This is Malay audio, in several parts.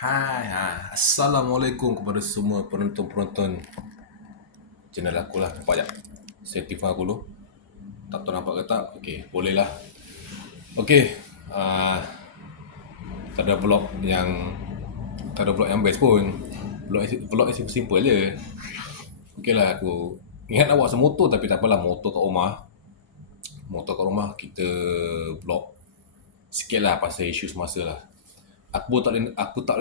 Assalamualaikum kepada semua penonton-penonton channel aku lah. Nampak tak? Saya tifah aku dulu. Tak tahu nampak ke tak? Okey, boleh lah. Okey, uh, tak ada vlog yang best pun. Vlog yang simple je. Okey lah, aku ingat nak buat semotor tapi tak apalah, motor kat rumah. Motor kat rumah kita vlog sikit lah pasal isu semasa lah. Aku tak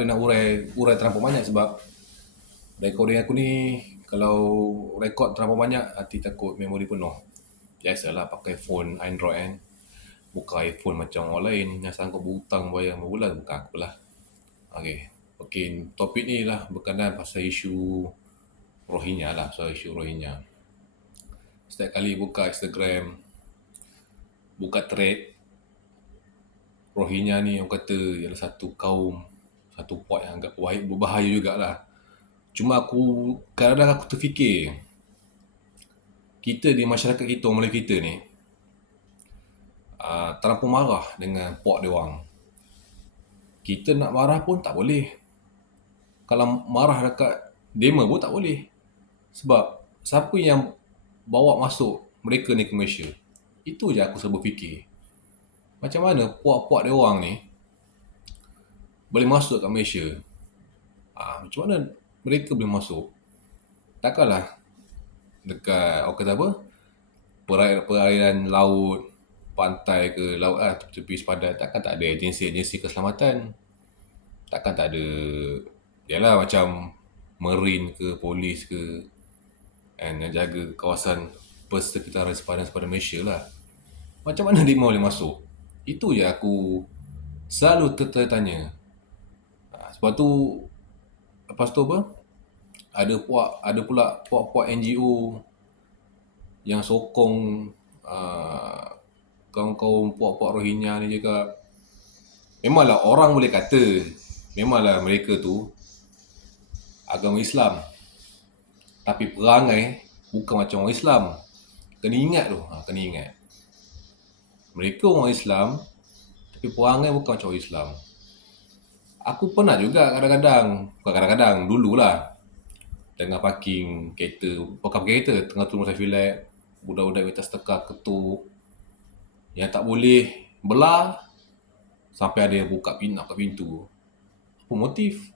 boleh nak urai terlampau banyak sebab recording aku ni kalau rekod terlalu banyak nanti takut memori penuh. Biasalah pakai phone Android kan. Bukan iPhone macam orang lain yang sanggup berhutang bayar berbulan, bukan aku lah. Okey, topik ni lah berkenaan pasal isu Rohingya lah, soal isu Rohingya. Setiap kali buka Instagram, buka thread, Rohingya ni orang kata ialah satu kaum, satu puak yang agak berbahaya jugalah. Cuma kadang-kadang aku terfikir, kita di masyarakat kita, orang Melayu kita ni, terlampau marah dengan puak dia orang. Kita nak marah pun tak boleh. Kalau marah dekat demo pun tak boleh. Sebab siapa yang bawa masuk mereka ni ke Malaysia? Itu je aku selalu fikir. Macam mana puak-puak dia orang ni boleh masuk kat Malaysia? Macam mana mereka boleh masuk? Takkanlah dekat, orang kata apa, perairan laut, pantai ke laut lah, tepi sepadan, takkan tak ada agensi-agensi keselamatan. Takkan tak ada, yalah macam marine ke, polis ke, yang jaga kawasan persekitaran sepadan Malaysia lah. Macam mana dia boleh masuk? Itu je aku selalu tertanya. Sebab tu, lepas tu apa, ada pula puak-puak NGO yang sokong kaum-kaum puak-puak Rohingya ni juga. Memanglah orang boleh kata, memanglah mereka tu agama Islam, tapi perangai bukan macam orang Islam. Kena ingat tu, kena ingat. Mereka orang Islam, tapi perangai bukan macam orang Islam. Aku pernah juga kadang-kadang, dululah, tengah parking kereta, bukan kereta, tengah turun Safilat, budak-budak minta sedekah ketuk, yang tak boleh belah, sampai ada yang buka pintu. Apa motif?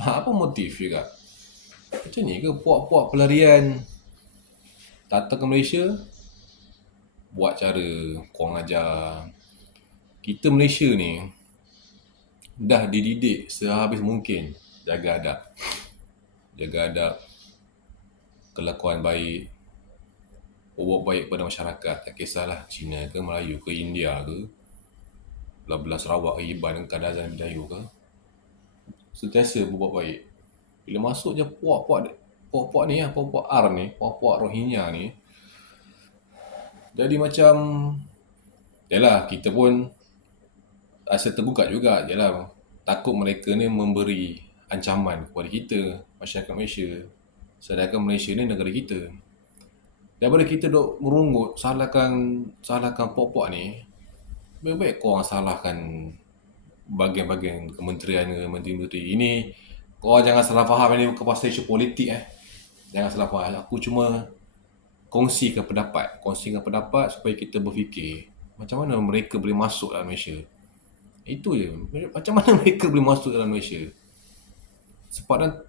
Apa motif juga? Macam ni ke puak-puak pelarian datang ke Malaysia, buat cara korang ajar. Kita Malaysia ni dah dididik sehabis mungkin jaga adab, kelakuan baik, berbuat baik pada masyarakat. Tak kisahlah Cina ke, Melayu ke, India ke, belah-belah Sarawak ke, Iban ke, Kadazan, Bidayuh ke, sentiasa berbuat baik. Bila masuk je puak-puak ni, puak-puak R ni, puak-puak Rohingya ni, jadi macam, yalah kita pun rasa tergugat juga. Yalah, takut mereka ni memberi ancaman kepada kita, masyarakat Malaysia. Sedangkan Malaysia ni negara kita. Daripada kita duk merungut, salahkan puak-puak ni, baik-baik korang salahkan bahagian-bahagian kementerian ke, menteri-menteri. Ini korang jangan salah faham ini bukan pasal isu politik. Jangan salah faham. Aku cuma kongsikan pendapat supaya kita berfikir macam mana mereka boleh masuk dalam Malaysia. Itu je. Macam mana mereka boleh masuk dalam Malaysia?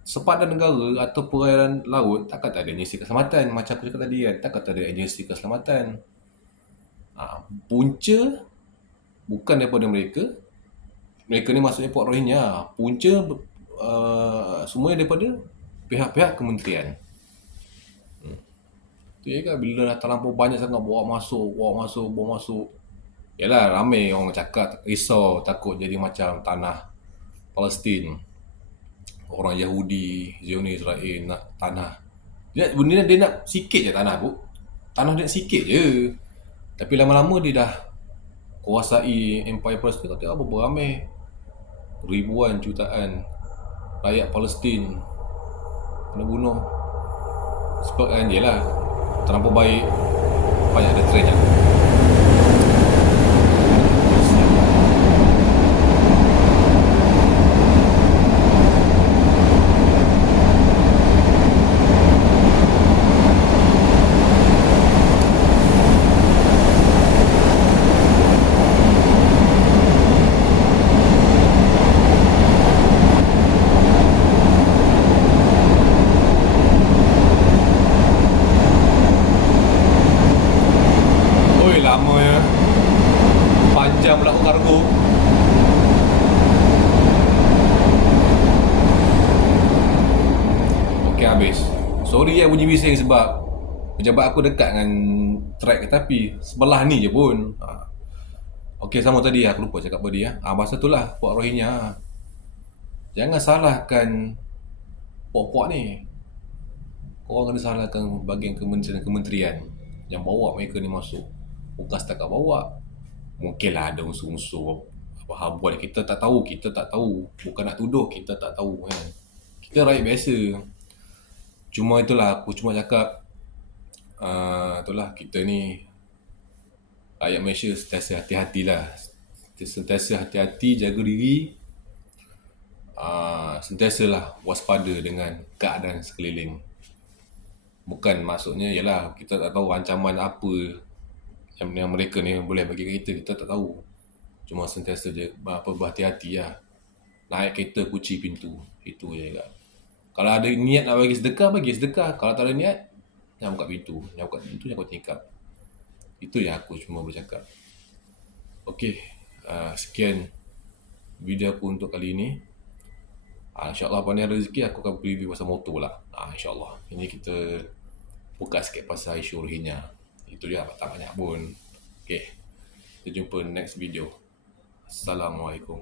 Sepadan negara atau perairan laut, takkan tak ada agensi keselamatan. Macam aku cakap tadi kan, takkan tak ada agensi keselamatan. Punca bukan daripada mereka. Mereka ni maksudnya puak Rohingya. Punca semuanya daripada pihak-pihak kementerian. Tu je kan, bila dah terlampau banyak sangat bawa masuk. Yalah, ramai orang cakap, risau, takut jadi macam tanah Palestin. Orang Yahudi, Zionis, Israel nak tanah. Benda dia nak sikit je tanah tu. Tanah dia sikit je. Tapi lama-lama dia dah kuasai Empire Palestin. Kata apa beramai ribuan jutaan rakyat Palestin kena bunuh. Sebab kan je lah, terlampau baik, banyak ada trend je. Sorry bunyi bising sebab pejabat aku dekat dengan track kereta api. Sebelah ni je pun. Okey, sama tadi aku lupa cakap apa dia. Masa tu lah puak Rohingya. Jangan salahkan puak-puak ni. Korang kena salahkan bahagian kementerian yang bawa mereka ni masuk. Bukan setakat bawa. Mungkinlah ada unsur-unsur apa habuan kita tak tahu. Bukan nak tuduh, kita tak tahu kan. Kita rakyat biasa. Cuma itulah, aku cuma cakap itulah kita ni rakyat Malaysia sentiasa hati-hatilah. Sentiasa hati-hati, jaga diri. Sentiasalah waspada dengan keadaan sekeliling. Bukan maksudnya ialah kita tak tahu ancaman apa yang mereka ni boleh bagi kita tak tahu. Cuma sentiasa je berhati-hati lah. Naik kereta kunci pintu, itu je kan. Kalau ada niat nak bagi sedekah. Kalau tak ada niat, jangan buka pintu, jangan buka tingkap. Itu yang aku cuma bercakap. Okey, sekian video aku untuk kali ini. InsyaAllah pandai rezeki aku akan review pasal motor lah. InsyaAllah. Ini kita buka sikit pasal isu Rohingya. Itu dia, tak banyak pun. Okey, kita jumpa next video. Assalamualaikum.